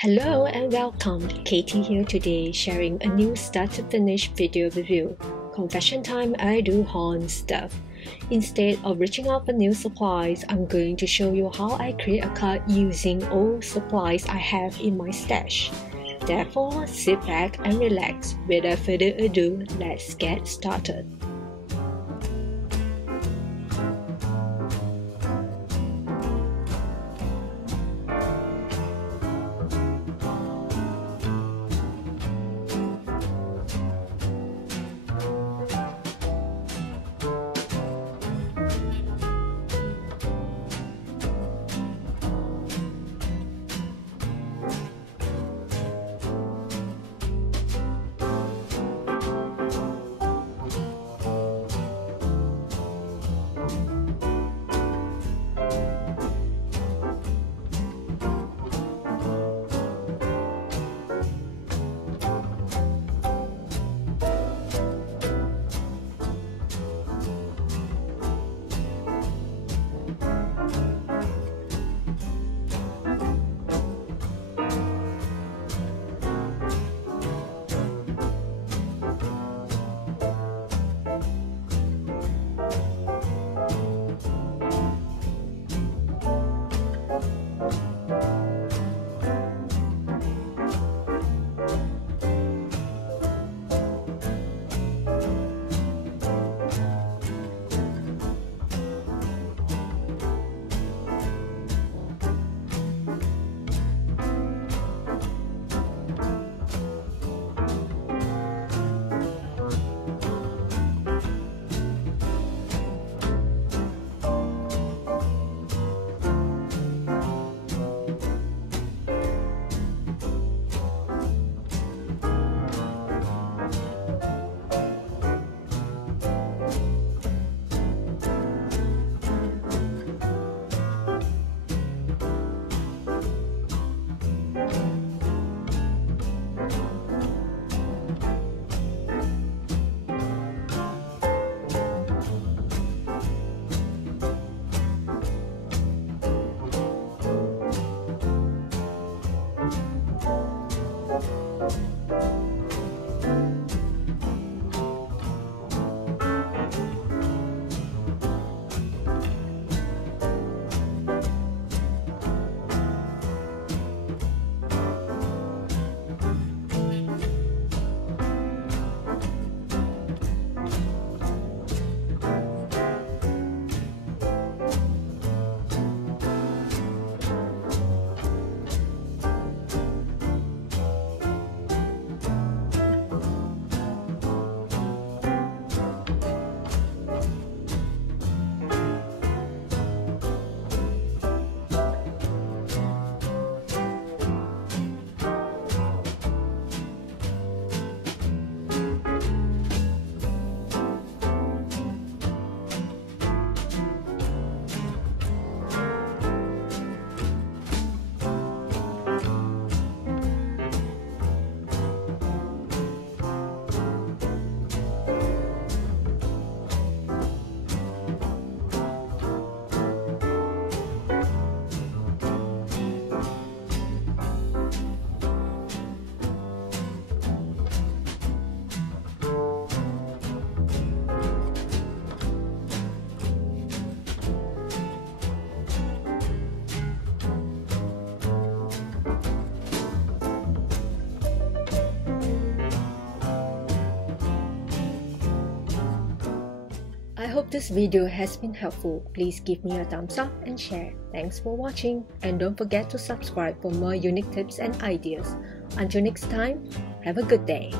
Hello and welcome, Katie here today sharing a new start to finish video review. Confession time, I do horn stuff. Instead of reaching out for new supplies, I'm going to show you how I create a card using old supplies I have in my stash. Therefore, sit back and relax. Without further ado, let's get started. I hope this video has been helpful. Please give me a thumbs up and share. Thanks for watching, and don't forget to subscribe for more unique tips and ideas. Until next time, have a good day.